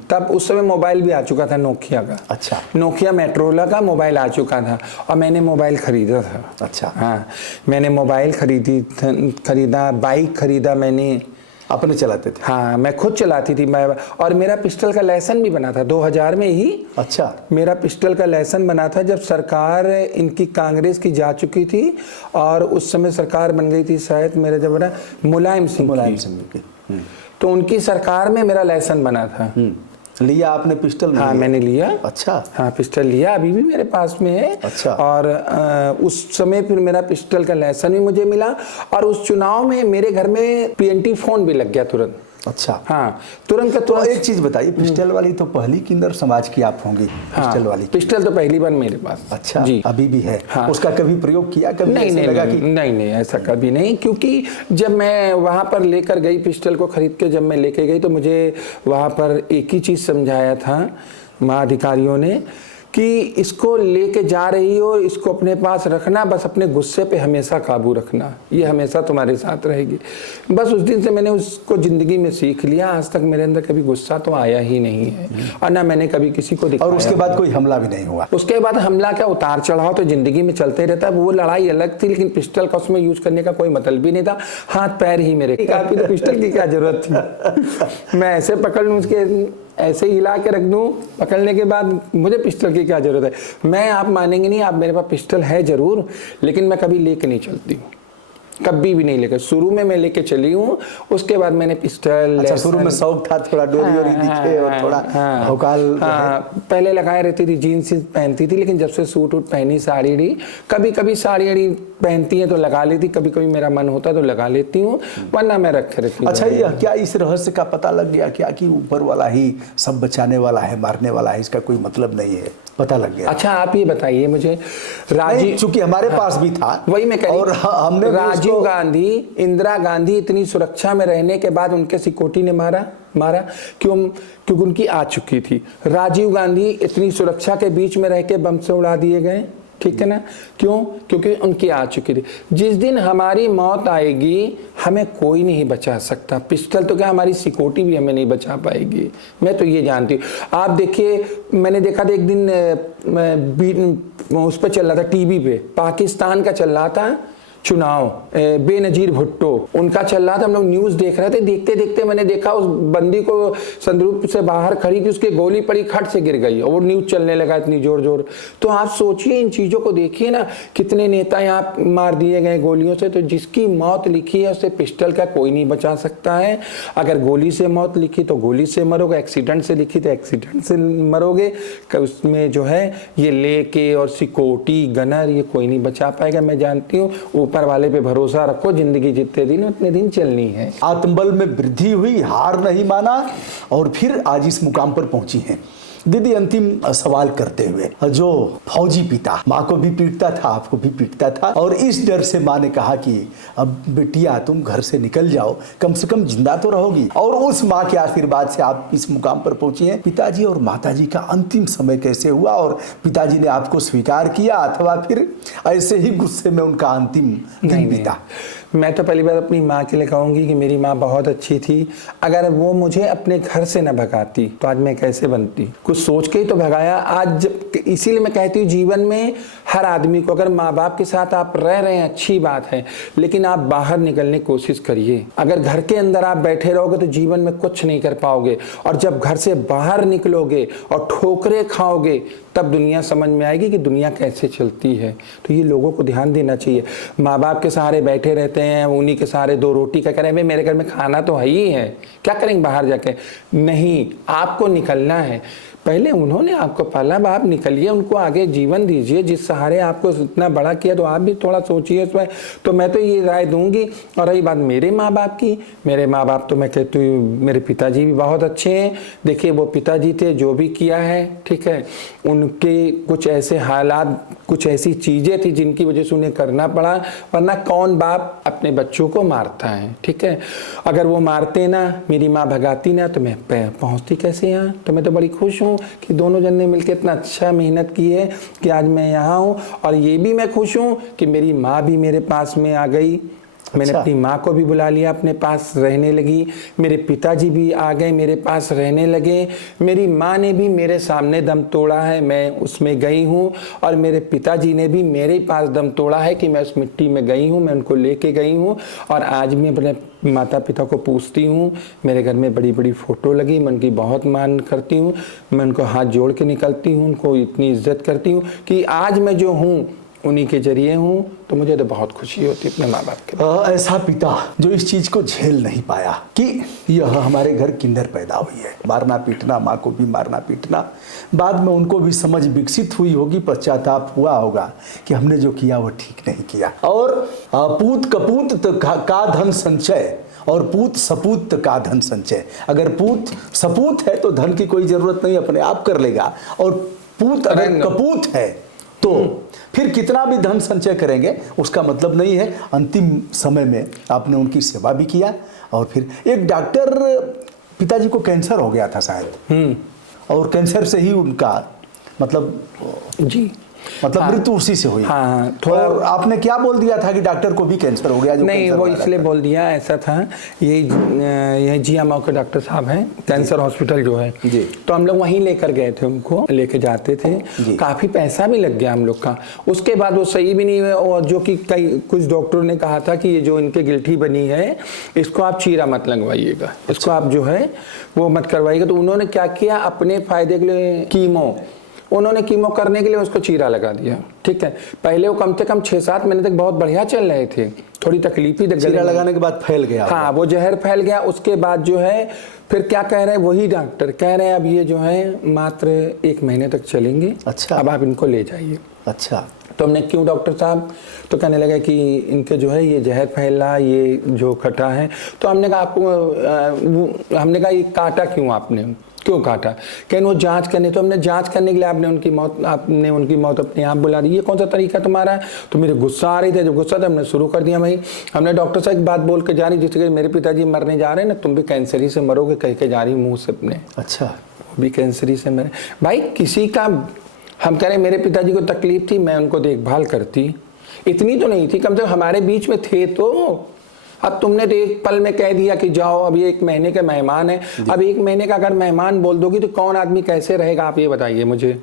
तब उस समय मोबाइल भी आ चुका था, नोकिया का। अच्छा। नोकिया मेट्रोला का मोबाइल आ चुका था और मैंने मोबाइल खरीदा था। अच्छा। हाँ, मैंने मोबाइल खरीदा, बाइक खरीदा मैंने। अपने चलाते थे? हाँ, मैं खुद चलाती थी। मैं और मेरा पिस्टल का लाइसेंस भी बना था 2000 में ही। अच्छा। मेरा पिस्टल का लाइसेंस बना था जब सरकार इनकी कांग्रेस की जा चुकी थी, और उस समय सरकार बन गई थी शायद मेरे जब बना मुलायम सिंह की। तो उनकी सरकार में मेरा लाइसेंस बना था। लिया आपने पिस्टल? हाँ, मैंने लिया। अच्छा। हाँ, पिस्टल लिया, अभी भी मेरे पास में है। अच्छा। और उस समय फिर मेरा पिस्टल का लाइसेंस भी मुझे मिला, और उस चुनाव में मेरे घर में PNT फोन भी लग गया तुरंत। अच्छा। हाँ, तुरंत का तो तुरंत। एक चीज बताइए, पिस्टल वाली तो पहली किन्नर समाज की आप होंगी। हाँ, पिस्टल वाली पिस्टल तो पहली बार मेरे पास। अच्छा जी, अभी भी है? हाँ। उसका कभी प्रयोग किया? कभी नहीं नहीं लगा नहीं, कि... नहीं ऐसा कभी नहीं, क्योंकि जब मैं वहाँ पर लेकर गई पिस्टल को खरीद के, जब मैं लेके गई तो मुझे वहाँ पर एक ही चीज़ समझाया था वहाँ अधिकारियों ने कि इसको लेके जा रही हो, इसको अपने पास रखना, बस अपने गुस्से पे हमेशा काबू रखना, ये हमेशा तुम्हारे साथ रहेगी। बस उस दिन से मैंने उसको ज़िंदगी में सीख लिया। आज तक मेरे अंदर कभी गुस्सा तो आया ही नहीं है, और ना मैंने कभी किसी को दिखाया। और उसके बाद कोई हमला भी नहीं हुआ? उसके बाद हमला क्या, उतार चढ़ाव तो ज़िंदगी में चलते रहता है। वो लड़ाई अलग थी, लेकिन पिस्टल का उसमें यूज करने का कोई मतलब भी नहीं था। हाथ पैर ही मेरे काफी, तो पिस्टल की क्या जरूरत थी? मैं ऐसे पकड़ लूँ, उसके ऐसे हिला के रख दूं, पकड़ने के बाद मुझे पिस्टल की क्या जरूरत है? मैं, आप मानेंगे नहीं, आप मेरे पास पिस्टल है जरूर, लेकिन मैं कभी लेके नहीं चलती हूँ, कभी भी नहीं लेकर। शुरू में मैं लेके चली हूँ, उसके बाद मैंने पिस्टल। अच्छा, शुरू में शौक था थोड़ा डोरी वोरी दिखे और थोड़ा भौकाल। हाँ, पहले लगाए रहती थी, जीन्स पहनती थी, लेकिन जब से सूट वूट पहनी, साड़ी डी, कभी कभी साड़ी अड़ी पहनती है तो लगा लेती, कभी कभी मेरा मन होता तो लगा लेती हूँ, वरना मैं रखे रहती हूँ। अच्छा, ये क्या इस रहस्य का पता लग गया क्या कि ऊपर वाला ही सब बचाने वाला है, मारने वाला है, इसका कोई मतलब नहीं है? पता लग गया? अच्छा, आप ये बताइए मुझे, राजीव, चूंकि हमारे पास भी था, वही मैं कह रही, और हमने राजीव गांधी, इंदिरा गांधी इतनी सुरक्षा में रहने के बाद उनके सिक्योरिटी ने मारा क्योंकि उनकी आ चुकी थी। राजीव गांधी इतनी सुरक्षा के बीच में रह के बम से उड़ा दिए गए, ठीक है ना? क्यों? क्योंकि उनकी आ चुकी थी। जिस दिन हमारी मौत आएगी, हमें कोई नहीं बचा सकता। पिस्टल तो क्या, हमारी सिक्योरिटी भी हमें नहीं बचा पाएगी, मैं तो ये जानती हूँ। आप देखिए, मैंने देखा था एक दिन उस पर चल रहा था, टीवी पे, पाकिस्तान का चल रहा था चुनाव, बेनजीर भुट्टो उनका चल रहा था, हम लोग न्यूज़ देख रहे थे। देखते देखते मैंने देखा उस बंदी को संदूक से बाहर खड़ी थी, उसके गोली पड़ी, खट से गिर गई, और वो न्यूज़ चलने लगा इतनी जोर। तो आप सोचिए, इन चीज़ों को देखिए ना, कितने नेता यहाँ मार दिए गए गोलियों से। तो जिसकी मौत लिखी है उसे पिस्टल का कोई नहीं बचा सकता है। अगर गोली से मौत लिखी तो गोली से मरोगे, एक्सीडेंट से लिखी तो एक्सीडेंट से मरोगे। उसमें जो है ये लेके और सिक्योरिटी गनर, ये कोई नहीं बचा पाएगा। मैं जानती हूँ, ऊपर वाले पे भरोसा रखो, जिंदगी जितने दिन उतने दिन चलनी है। आत्मबल में वृद्धि हुई, हार नहीं माना, और फिर आज इस मुकाम पर पहुंची हैं। दीदी, अंतिम सवाल करते हुए, जो फौजी पिता माँ को भी पीटता था, आपको भी पीटता था, और इस डर से माँ ने कहा कि अब बेटिया तुम घर से निकल जाओ, कम से कम जिंदा तो रहोगी, और उस माँ के आशीर्वाद से आप इस मुकाम पर पहुंची हैं। पिताजी और माताजी का अंतिम समय कैसे हुआ, और पिताजी ने आपको स्वीकार किया अथवा फिर ऐसे ही गुस्से में उनका अंतिम दिन बीता? मैं तो पहली बार अपनी माँ के लिए कहूँगी कि मेरी माँ बहुत अच्छी थी। अगर वो मुझे अपने घर से न भगाती तो आज मैं कैसे बनती। कुछ सोच के ही तो भगाया आज। इसीलिए मैं कहती हूँ, जीवन में हर आदमी को, अगर माँ बाप के साथ आप रह रहे हैं अच्छी बात है, लेकिन आप बाहर निकलने की कोशिश करिए। अगर घर के अंदर आप बैठे रहोगे तो जीवन में कुछ नहीं कर पाओगे, और जब घर से बाहर निकलोगे और ठोकरें खाओगे, तब दुनिया समझ में आएगी कि दुनिया कैसे चलती है। तो ये लोगों को ध्यान देना चाहिए। माँ बाप के सहारे बैठे रहते हैं, उन्हीं के सहारे दो रोटी का करें, भाई मेरे घर में खाना तो है ही है, क्या करेंगे बाहर जाके? नहीं, आपको निकलना है। पहले उन्होंने आपको पाला, अब आप निकलिए, उनको आगे जीवन दीजिए, जिस सहारे आपको इतना बड़ा किया, तो आप भी थोड़ा सोचिए इसमें। तो मैं तो ये राय दूंगी। और रही बात मेरे माँ बाप की, मेरे माँ बाप तो मैं कहती हूँ मेरे पिताजी भी बहुत अच्छे हैं। देखिए वो पिताजी थे, जो भी किया है ठीक है, उनके कुछ ऐसे हालात, कुछ ऐसी चीज़ें थी जिनकी वजह से उन्हें करना पड़ा, वरना कौन बाप अपने बच्चों को मारता है, ठीक है। अगर वो मारते ना, मेरी माँ भगाती ना, तो मैं पहुँचती कैसे यहाँ। तो मैं तो बड़ी खुश हूँ कि दोनों जन ने मिलकर इतना अच्छा मेहनत की है कि आज मैं यहाँ हूँ। और ये भी मैं खुश हूँ कि मेरी माँ भी मेरे पास में आ गई। मैंने अपनी माँ को भी बुला लिया, अपने पास रहने लगी। मेरे पिताजी भी आ गए, मेरे पास रहने लगे। मेरी माँ ने भी मेरे सामने दम तोड़ा है, मैं उसमें गई हूँ। और मेरे पिताजी ने भी मेरे पास दम तोड़ा है कि मैं उस मिट्टी में गई हूँ, मैं उनको लेके गई हूँ। और आज मैं अपने माता पिता को पूछती हूँ, मेरे घर में बड़ी बड़ी फ़ोटो लगी, मैं उनकी बहुत मान करती हूँ। मैं उनको हाथ जोड़ के निकलती हूँ, उनको इतनी इज्जत करती हूँ कि आज मैं जो हूँ उन्हीं के जरिए हूँ। तो मुझे तो बहुत खुशी होती है अपने माँ बाप के। ऐसा पिता जो इस चीज को झेल नहीं पाया कि यह हमारे घर किन्नर पैदा हुई है, मारना पीटना, माँ को भी मारना पीटना। बाद में उनको भी समझ विकसित हुई होगी, पश्चाताप हुआ होगा कि हमने जो किया वो ठीक नहीं किया। और पूत कपूत का धन संचय और पूत सपूत का धन संचय। अगर पूत सपूत है तो धन की कोई जरूरत नहीं, अपने आप कर लेगा। और पूत अगर कपूत है तो फिर कितना भी धन संचय करेंगे उसका मतलब नहीं है। अंतिम समय में आपने उनकी सेवा भी किया। और फिर एक डॉक्टर, पिताजी को कैंसर हो गया था शायद, और कैंसर से ही उनका मतलब मृत्यु उसी से हुई। हाँ, थोड़ा। और आपने क्या बोल दिया था कि डॉक्टर को भी कैंसर हो गया? जो नहीं, वो इसलिए बोल दिया, ऐसा था, ये जियामाओ के डॉक्टर साहब हैं, कैंसर हॉस्पिटल जो है जी। तो हम लोग वहीं लेकर गए थे, उनको लेके जाते थे। काफ़ी पैसा भी लग गया हम लोग का। उसके बाद वो सही भी नहीं हुआ। और जो कि कुछ डॉक्टरों ने कहा था कि ये जो इनके गिल्टी बनी है, इसको आप चीरा मत लगवाइएगा, इसको आप जो है वो मत करवाइएगा। तो उन्होंने क्या किया, अपने फायदे के लिए उन्होंने कीमो करने के लिए उसको चीरा लगा दिया, ठीक है। पहले वो कम से कम 6-7 महीने तक बहुत बढ़िया चल रहे थे, थोड़ी तकलीफ ही चीरा लगाने के बाद फैल गया। हाँ, वो जहर फैल गया। उसके बाद जो है फिर क्या कह रहे हैं, वही डॉक्टर कह रहे हैं अब ये जो है मात्र 1 महीने तक चलेंगे। अच्छा। अब आप इनको ले जाइए। अच्छा। तो हमने क्यों डॉक्टर साहब, तो कहने लगा कि इनके जो है ये जहर फैला, ये जो कटा है। तो हमने कहा आपको, हमने कहा ये काटा क्यों, आपने क्यों काटा? कहने वो जांच करने। तो हमने जांच करने के लिए आपने उनकी मौत अपने आप बुला दी। ये कौन सा तरीका तुम्हारा है? तो मेरे गुस्सा आ रही थी, जब गुस्सा था हमने शुरू कर दिया। भाई हमने डॉक्टर साहब एक बात बोल के जा रही, जिससे मेरे पिताजी मरने जा रहे हैं ना, तुम भी कैंसर ही से मरोगे, कह के जा रही मुँह से अपने। अच्छा। वो भी कैंसर ही से मरे। भाई किसी का, हम कह रहे मेरे पिताजी को तकलीफ थी, मैं उनको देखभाल करती, इतनी तो नहीं थी, कम से कम हमारे बीच में थे। तो अब तुमने तो एक पल में कह दिया कि जाओ, अभी 1 महीने के मेहमान है। अब 1 महीने का अगर मेहमान बोल दोगी तो कौन आदमी कैसे रहेगा, आप ये बताइए मुझे।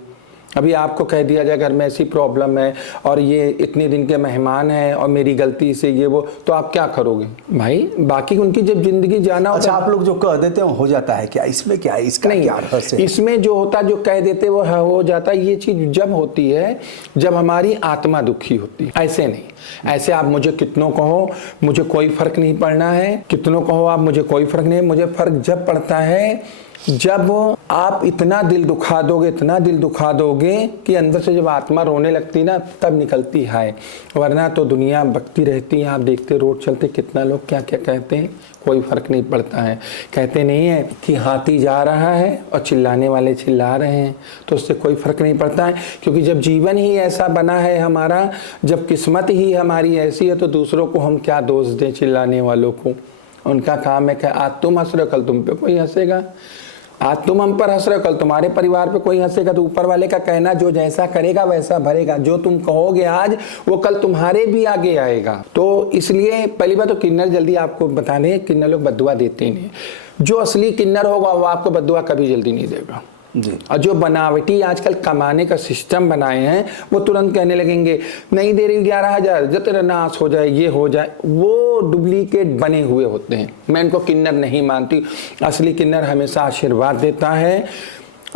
अभी आपको कह दिया जाए घर में ऐसी प्रॉब्लम है और ये इतने दिन के मेहमान हैं और मेरी गलती से ये वो, तो आप क्या करोगे भाई? बाकी उनकी जब जिंदगी जाना होता। अच्छा, आप लोग जो कह देते हैं हो जाता है क्या? इसमें क्या है, इसका नहीं, क्या रहस्य है? इसमें जो होता, जो कह देते वो हो जाता। ये चीज जब होती है जब हमारी आत्मा दुखी होती है, ऐसे नहीं। ऐसे आप मुझे कितनों कहो, मुझे कोई फर्क नहीं पड़ना है, कितनों कहो आप, मुझे कोई फर्क नहीं है। मुझे फर्क जब पड़ता है जब आप इतना दिल दुखा दोगे, इतना दिल दुखा दोगे कि अंदर से जब आत्मा रोने लगती ना, तब निकलती है। वरना तो दुनिया बकती रहती है। आप देखते रोड चलते कितना लोग क्या क्या कहते हैं, कोई फर्क नहीं पड़ता है। कहते नहीं है कि हाथी जा रहा है और चिल्लाने वाले चिल्ला रहे हैं, तो उससे कोई फर्क नहीं पड़ता है। क्योंकि जब जीवन ही ऐसा बना है हमारा, जब किस्मत ही हमारी ऐसी है, तो दूसरों को हम क्या दोष दें चिल्लाने वालों को। उनका काम है कि आज तुम हंस रहे हो, कल तुम पे कोई हंसेगा। आज तुम हम पर हंस रहे हो, कल तुम्हारे परिवार पे कोई हंसेगा। तो ऊपर वाले का कहना, जो जैसा करेगा वैसा भरेगा। जो तुम कहोगे आज, वो कल तुम्हारे भी आगे आएगा। तो इसलिए पहली बात तो किन्नर, जल्दी आपको बता दें, किन्नर लोग बद्दुआ देते ही नहीं। जो असली किन्नर होगा वो आपको बद्दुआ कभी जल्दी नहीं देगा जी। और जो बनावटी आजकल कमाने का सिस्टम बनाए हैं, वो तुरंत कहने लगेंगे नहीं दे रही 11,000, जो तेरा नाश हो जाए, ये हो जाए। वो डुप्लीकेट बने हुए होते हैं। मैं इनको किन्नर नहीं मानती। असली किन्नर हमेशा आशीर्वाद देता है।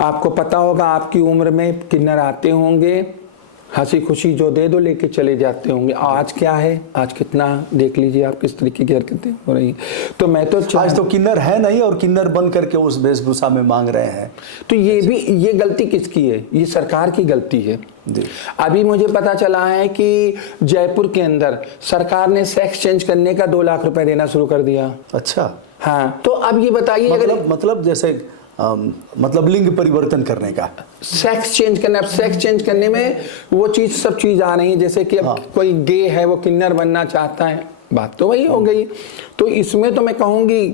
आपको पता होगा, आपकी उम्र में किन्नर आते होंगे, हंसी खुशी जो दे दो लेके चले जाते होंगे। आज क्या है, आज कितना देख लीजिए आप किस तरीके की हरकतें हो रही। तो मैं तो आज तो किन्नर है नहीं और किन्नर बन करके उस वेशभूषा में मांग रहे हैं। तो ये गलती किसकी है? ये सरकार की गलती है जी। अभी मुझे पता चला है कि जयपुर के अंदर सरकार ने सेक्स चेंज करने का 2 लाख रुपए देना शुरू कर दिया। अच्छा। हाँ, तो अब ये बताइए मतलब जैसे मतलब लिंग परिवर्तन करने का, सेक्स चेंज करना। अब सेक्स चेंज करने में वो सब चीज आ रही है, जैसे कि अब कोई गे है वो किन्नर बनना चाहता है, बात तो वही हो गई। तो इसमें तो मैं कहूंगी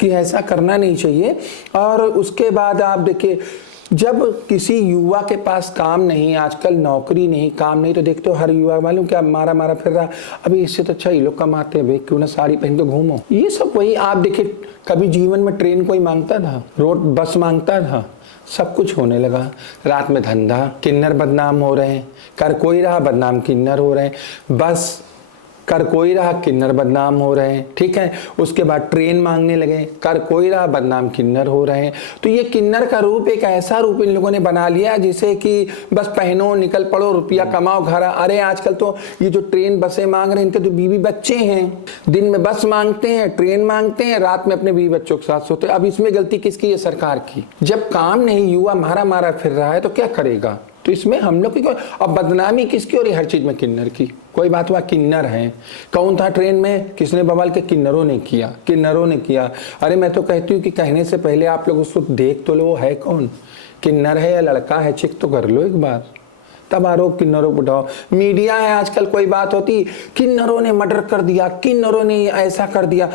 कि ऐसा करना नहीं चाहिए। और उसके बाद आप देखिए, जब किसी युवा के पास काम नहीं, आजकल नौकरी नहीं, काम नहीं, तो देखते हो हर युवा मालूम क्या मारा फिर रहा। अभी इससे तो अच्छा ये लोग कमाते हैं, क्यों ना साड़ी पहन के घूमो। ये सब वही आप देखिए, कभी जीवन में ट्रेन कोई मांगता था, रोड बस मांगता था, सब कुछ होने लगा। रात में धंधा, किन्नर बदनाम हो रहे हैं, कर कोई रहा बदनाम किन्नर हो रहे हैं, बस कर कोई रहा किन्नर बदनाम हो रहे हैं, ठीक है। उसके बाद ट्रेन मांगने लगे, कर कोई रहा बदनाम किन्नर हो रहे हैं। तो ये किन्नर का रूप एक ऐसा रूप इन लोगों ने बना लिया जिसे कि बस पहनो, निकल पड़ो, रुपया कमाओ, घर। अरे आजकल तो ये जो ट्रेन बसें मांग रहे हैं, इनके तो बीवी बच्चे हैं। दिन में बस मांगते हैं, ट्रेन मांगते हैं, रात में अपने बीवी बच्चों के साथ सोते हैं। अब इसमें गलती किसकी है? सरकार की। जब काम नहीं, युवा मारा फिर रहा है तो क्या करेगा? तो इसमें हम लोग की अब बदनामी किसकी हो रही? हर चीज में किन्नर की। कोई बात हुआ किन्नर है, कौन था ट्रेन में, किसने बवाल के? किन्नरों ने किया। अरे मैं तो कहती हूँ कि कहने से पहले आप लोग उसको देख तो लो, वो है कौन, किन्नर है या लड़का है, चेक तो कर लो एक बार, तब आरोप किन्नरों पर उठाओ। मीडिया है आजकल, कोई बात होती किन्नरों ने मर्डर कर दिया, किन्नरों ने ऐसा कर दिया।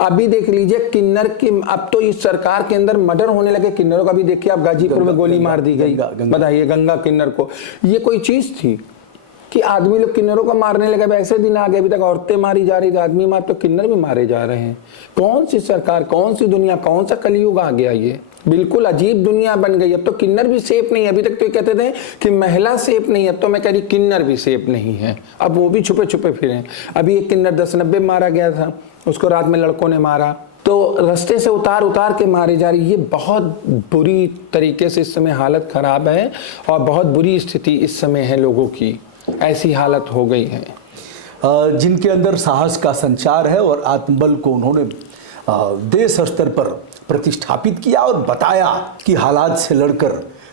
अभी देख लीजिए किन्नर की, अब तो इस सरकार के अंदर मर्डर होने लगे किन्नरों का भी। देखिए आप गाजीपुर में गोली मार दी गई, बताइए गंगा किन्नर को। ये कोई चीज थी कि आदमी लोग किन्नरों को मारने लगे? ऐसे दिन आ गए, अभी तक औरतें मारी जा रही थी, आदमी मार, तो किन्नर भी मारे जा रहे हैं। कौन सी सरकार, कौन सी दुनिया, कौन सा कलयुग आ गया? ये बिल्कुल अजीब दुनिया बन गई। अब तो किन्नर भी सेफ नहीं है। अभी तक तो कहते थे कि महिला सेफ नहीं है, अब तो मैं कह रही किन्नर भी सेफ नहीं है। अब वो भी छुपे फिरे। अभी एक किन्नर 1090 मारा गया था, उसको रात में लड़कों ने मारा, तो रास्ते से उतार के मारे जा रही। ये बहुत बुरी तरीके से इस समय हालत खराब है और बहुत बुरी स्थिति इस समय है लोगों की, ऐसी हालत हो गई है। जिनके अंदर साहस का संचार है और आत्मबल को उन्होंने देश स्तर पर प्रतिष्ठापित किया और बताया कि हालात से लड़कर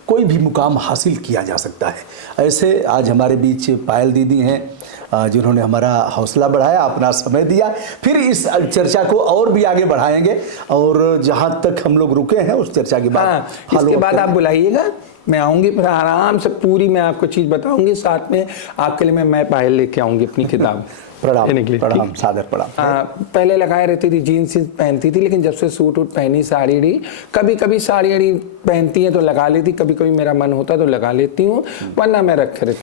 कोई भी मुकाम हासिल किया जा सकता है। ऐसे आज हमारे बीच पायल दीदी हैं जिन्होंने हमारा हौसला बढ़ाया, अपना समय दिया। फिर इस चर्चा को और भी आगे बढ़ाएंगे और जहां तक हम लोग रुके हैं उस चर्चा के बाद इसके बाद आप बुलाइएगा, मैं आऊंगी, फिर आराम से पूरी मैं आपको चीज बताऊंगी। साथ में आपके लिए मैं पायल लेके आऊंगी अपनी किताब। प्रणाम, सादर प्रणाम। पहले लगाए रहती थी, जीन्स पहनती थी, लेकिन जब से सूट वूट पहनी, साड़ी, कभी साड़ी पहनती है तो लगा लेती, कभी मेरा मन होता तो लगा लेती हूँ, वरना मैं रखे रहती।